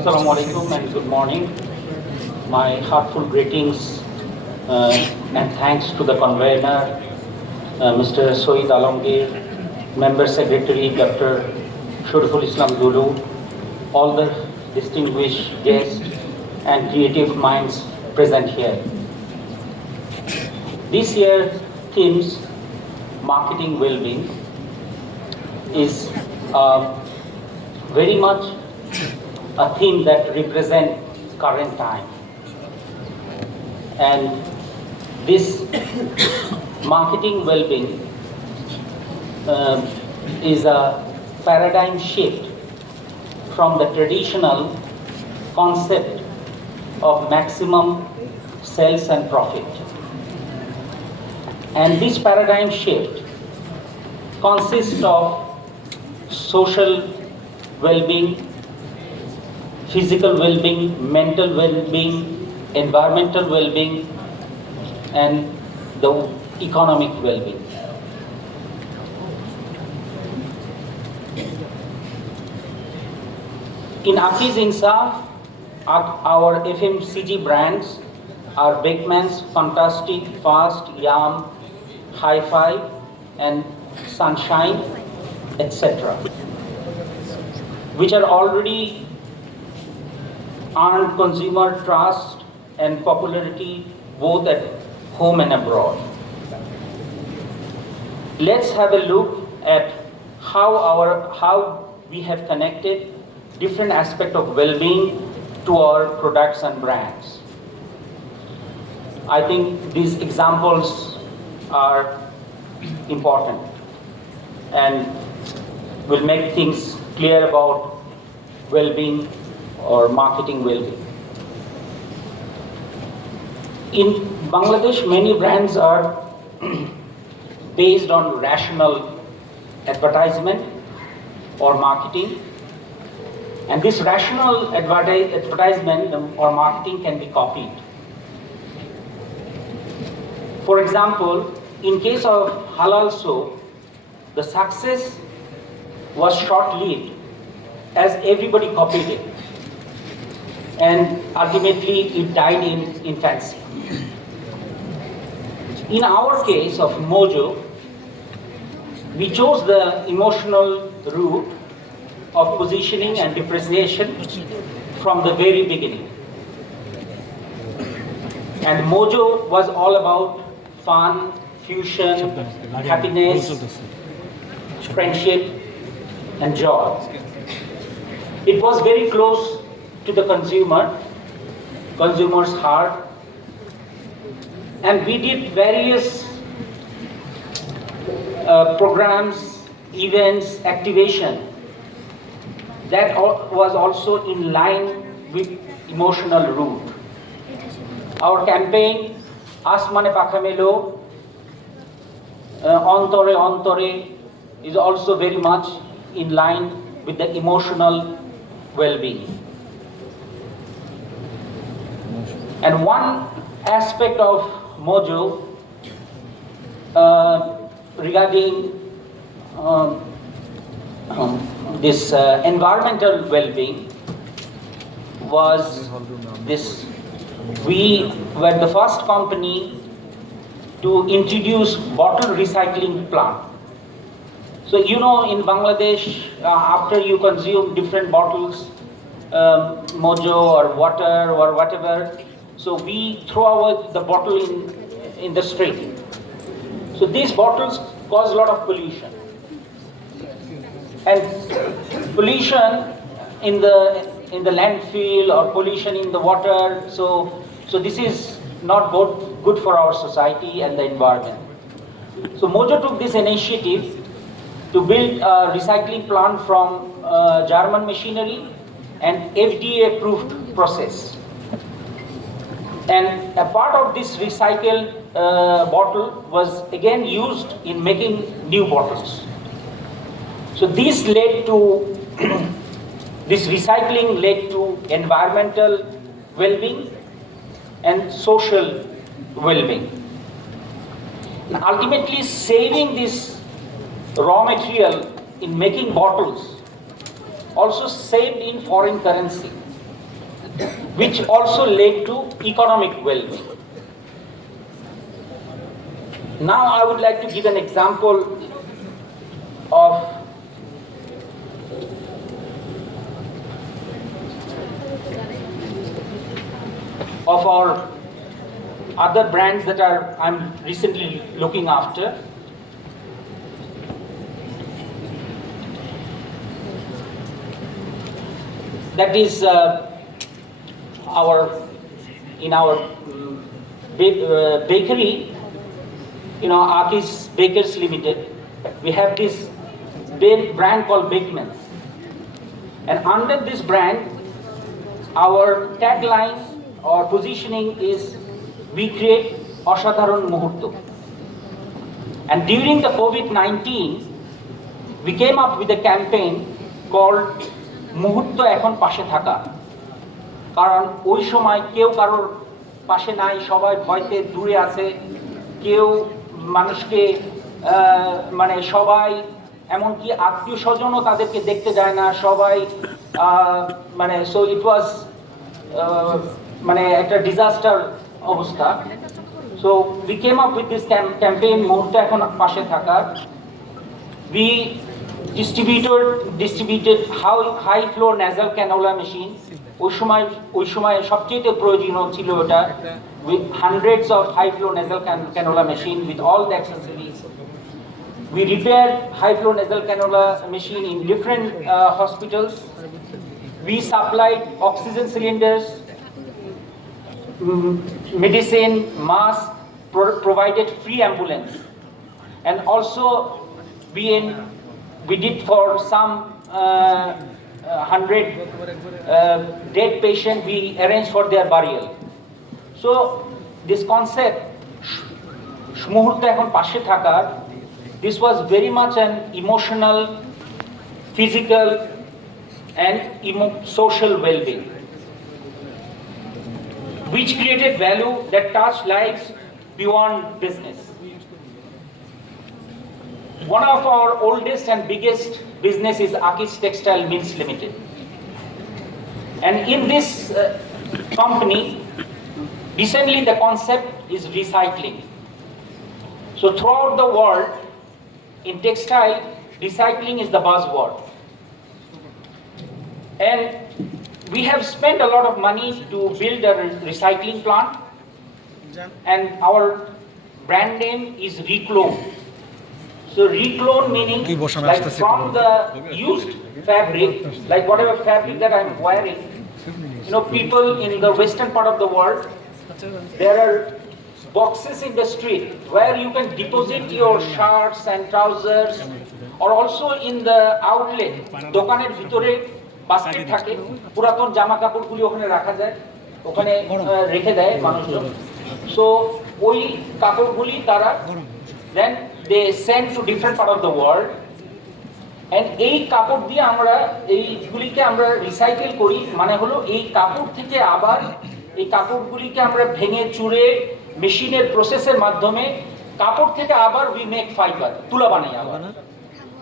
Assalamu alaikum and good morning. My heartfelt greetings and thanks to the convener, Mr. Soid Alamgir, Member Secretary Dr. Shuriful Islam Dulu, all the distinguished guests and creative minds present here. This year's themes, marketing well-being, is very much a theme that represents current time. And this marketing well-being is a paradigm shift from the traditional concept of maximum sales and profit. And this paradigm shift consists of social well-being, physical well-being, mental well-being, environmental well-being, and the economic well-being. In Aki's Insaf, our FMCG brands are Bakeman's, Fantastic, Fast, Yam, Hi-Fi, and Sunshine, etc., which are already earned consumer trust and popularity both at home and abroad. Let's have a look at how we have connected different aspects of well-being to our products and brands. I think these examples are important and will make things clear about well-being or marketing well-being. In Bangladesh, many brands are based on rational advertisement or marketing, and this rational advertisement or marketing can be copied. For example, in case of halal soap, the success was short-lived as everybody copied it, and ultimately it died in infancy. In our case of Mojo, we chose the emotional route of positioning and differentiation from the very beginning. And Mojo was all about fun, fusion, happiness, friendship, and joy. It was very close to the consumer's heart, and we did various programs, events, activation that was also in line with emotional root. Our campaign, Asmane Pakhamelo, Ontore Ontore, is also very much in line with the emotional well-being. And one aspect of Mojo regarding this environmental well-being was this. We were the first company to introduce bottle recycling plant. So you know, in Bangladesh, after you consume different bottles, Mojo or water or whatever, so we throw out the bottle in the street. So these bottles cause a lot of pollution. And pollution in the landfill or pollution in the water, so this is not good for our society and the environment. So Mojo took this initiative to build a recycling plant from German machinery and FDA approved process. And a part of this recycled bottle was again used in making new bottles. So this led to, this recycling led to environmental well-being and social well-being. And ultimately saving this raw material in making bottles also saved in foreign currency. which also led to economic well-being. Now I would like to give an example of our other brands that I'm recently looking after. That is in our bakery, Aki's Bakers Limited, we have this brand called Bakeman's. And under this brand, our tagline or positioning is, we create Ashadharon Muhurto. And during the COVID-19, we came up with a campaign called Muhurto Ekhon Pashe Thaka. কারণ ওই সময় কেউ কারোর পাশে নাই, সবাই ভয়তে দূরে আছে, কেউ মানুষকে মানে সবাই এমনকি আত্মীয় স্বজনও তাদেরকে দেখতে যায় না, সবাই মানে সো ইট ওয়াজ মানে একটা ডিজাস্টার অবস্থা। So we came up with this campaign মুহূর্তে এখন পাশে থাকার। We distributed high flow nasal cannula machine। ওই সময় সবচেয়ে প্রয়োজনীয় ছিল ওটা, with hundreds of high flow nasal cannula machine with all the accessories. We repaired high flow nasal cannula machine in different hospitals. We supplied oxygen cylinders, medicine, mask, provided free ambulance, and also we did for some 100 dead patients, we arranged for their burial. So this concept, মুহূর্তে এখন পাশে থাকার, this was very much an emotional, physical, and social well-being, which created value that touched lives beyond business. One of our oldest and biggest business is Aki's Textile Mills Limited. And in this company, recently the concept is recycling. So throughout the world, in textile, recycling is the buzzword. And we have spent a lot of money to build a recycling plant, and our brand name is Reclone. So Reclone meaning like from the used fabric, like whatever fabric that I'm wearing, people in the western part of the world, there are boxes in the street where you can deposit your shirts and trousers, or also in the outlet, দোকানের ভিতরে basket থাকে, পুরাতন জামা কাপড়গুলি ওখানে রাখা যায়, ওখানে রেখে দেয় মানুষজন। সো ওই কাপড়গুলি তারা then they send to different part of the world, and এই কাপড় দিয়ে এইগুলিকে আমরা রিসাইকেল করি, মানে হলো এই কাপড় থেকে আবার এই কাপড়গুলিকে আমরা ভেঙে চুরে মেশিনের প্রসেসের মাধ্যমে কাপড় থেকে আবার we make fiber, তুলা বানাই আবার।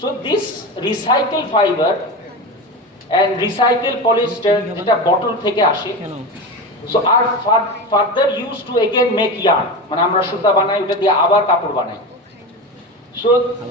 So this recycle fiber and recycle polyester যেটা বটল থেকে আসে, so are further used to again make yarn, মানে আমরা সুতা বানাই, ওটা দিয়ে আবার কাপড় বানাই। So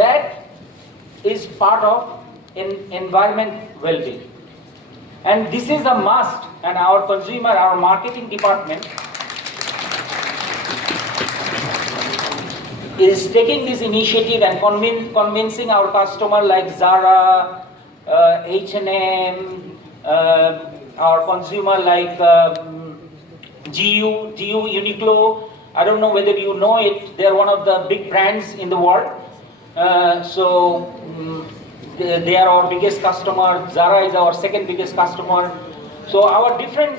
that is part of environment well-being, and this is a must, and our consumer, our marketing department is taking this initiative and convincing our customer like Zara, H&M, our consumer like GU, Uniqlo. I don't know whether you know it, they're one of the big brands in the world. They are our biggest customer. Zara is our second biggest customer. So our different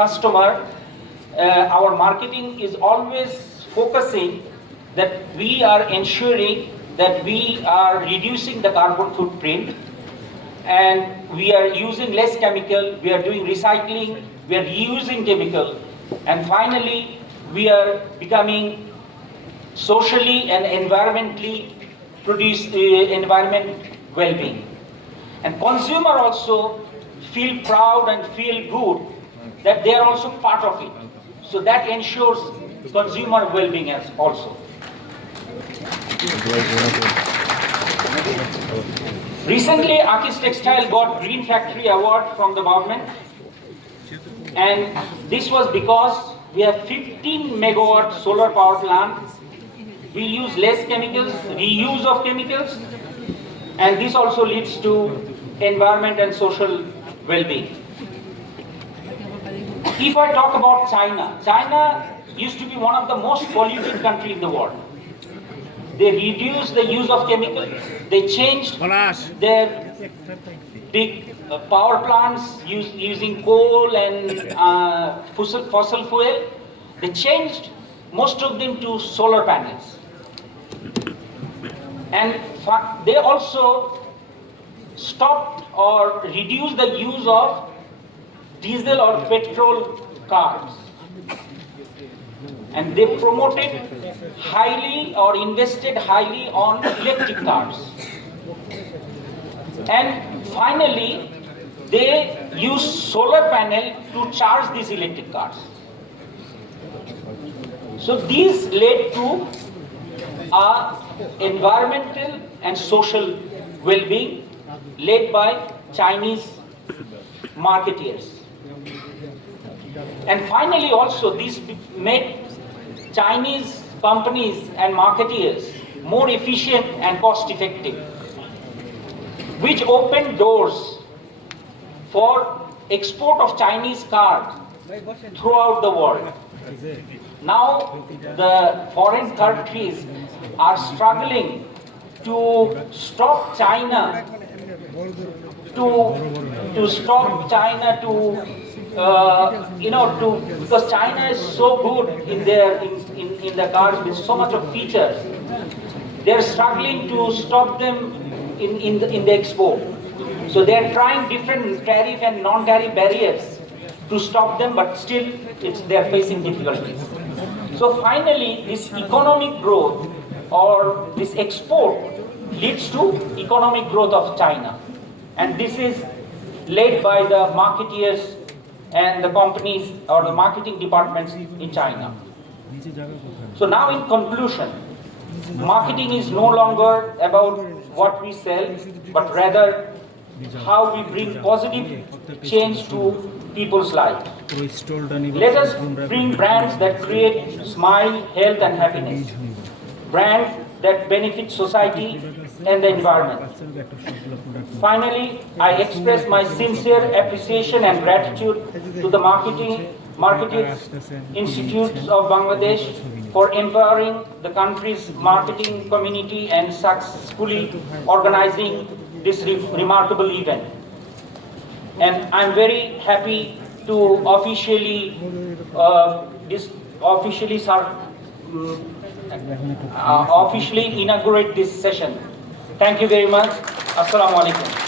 customer, our marketing is always focusing that we are ensuring that we are reducing the carbon footprint, and we are using less chemical, we are doing recycling, we are reusing chemical, and finally we are becoming socially and environmentally environment well-being. And consumer also feel proud and feel good that they are also part of it. So that ensures consumer well-being as also. Recently, Akis Textile got Green Factory Award from the government, and this was because we have 15 megawatt solar power plant. We use less chemicals, reuse of chemicals, and this also leads to environment and social well-being. If I talk about China, China used to be one of the most polluted countries in the world. They reduced the use of chemicals. They changed their big power plants using coal and fossil fuel. They changed most of them to solar panels. And they also stopped or reduced the use of diesel or petrol cars. And they promoted highly or invested highly on electric cars. And finally, they use solar panel to charge these electric cars. So these led to environmental and social well-being led by Chinese marketeers. And finally also, this made Chinese companies and marketeers more efficient and cost-effective, which opened doors for export of Chinese cars throughout the world. Now the foreign countries are struggling to stop China because China is so good in the cars with so much of features. They're struggling to stop them in the export. So they're trying different tariff and non-tariff barriers to stop them, but still they're facing difficulties. So finally, this economic growth or this export leads to economic growth of China. And this is led by the marketeers and the companies or the marketing departments in China. So now in conclusion, marketing is no longer about what we sell, but rather how we bring positive change to people's lives. Let us bring brands that create smile, health and happiness. Brands that benefit society and the environment. Finally, I express my sincere appreciation and gratitude to the Marketing Institutes of Bangladesh for empowering the country's marketing community and successfully organizing this remarkable event. And I'm very happy to officially inaugurate this session. Thank you very much. Assalamu alaikum.